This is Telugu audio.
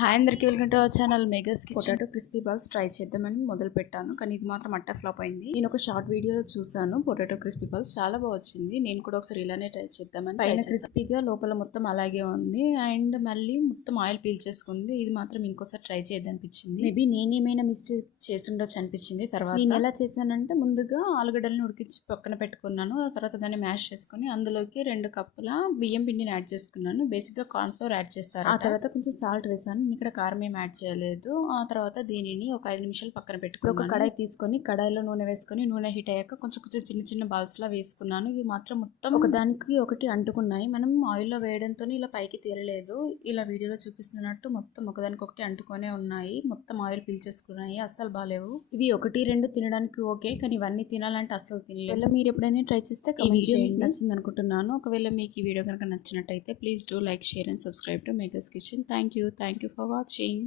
హాయ్ అందరికీ welcome to our channel Megha's kitchen. Potato crispy balls try చేద్దామని మొదలు పెట్టాను, కానీ ఇది మాత్రం అట్ట ఫ్లాప్ అయింది. నేను ఒక షార్ట్ వీడియోలో చూసాను పొటాటో క్రిస్పీ బాల్స్, చాలా బాగా వచ్చింది. నేను కూడా ఒకసారి ఇలానే ట్రై చేద్దామని పైన క్రిస్పీగా లోపల మొత్తం అలాగే ఉంది అండ్ మళ్ళీ మొత్తం ఆయిల్ పీల్ చేసుకుంది. ఇది మాత్రం ఇంకోసారి ట్రై చేద్దామనిపించింది. మేబీ నేనేమైనా మిస్టేక్ చేసుండొచ్చు అనిపించింది. తర్వాత నేను ఎలా చేశానంటే ముందుగా ఆలుగడ్డలను ఉడికించి పక్కన పెట్టుకున్నాను. ఆ తర్వాత దాన్ని మ్యాష్ చేసుకుని అందులోకి 2 కప్పుల బియ్యం పిండిని యాడ్ చేసుకున్నాను. బేసిక్గా కార్న్ఫ్లోర్ యాడ్ చేస్తారు. ఆ తర్వాత కొంచెం సాల్ట్ వేసాను. ఇక్కడ కారం ఏం యాడ్ చేయలేదు. ఆ తర్వాత దీనిని ఒక 5 నిమిషాలు పక్కన పెట్టుకుని ఒక కడాయి తీసుకొని కడాయిలో నూనె వేసుకొని నూనె హీట్ అయ్యాక కొంచెం చిన్న చిన్న బాల్స్ లా వేసుకున్నాను. ఇవి మాత్రం మొత్తం ఒకదానికి ఒకటి అంటుకున్నాయి. మనం ఆయిల్లో వేయడంతో ఇలా పైకి తీరలేదు. ఇలా వీడియోలో చూపిస్తున్నట్టు మొత్తం ఒకదానికొకటి అంటుకొనే ఉన్నాయి. మొత్తం ఆయిల్ పీల్చేసుకున్నాయి. అస్సలు బాగాలేవు. ఇవి 1-2 తినడానికి ఓకే, కానీ ఇవన్నీ తినాలంటే అస్సలు తినలేదు. మీరు ఎప్పుడైనా ట్రై చేస్తే కామెంట్ చేయండి. నచ్చింది అనుకుంటున్నాను. ఒకవేళ మీకు ఈ వీడియో కనుక నచ్చినట్టయితే please do like, share and subscribe to Megha's kitchen. Thank you for watching.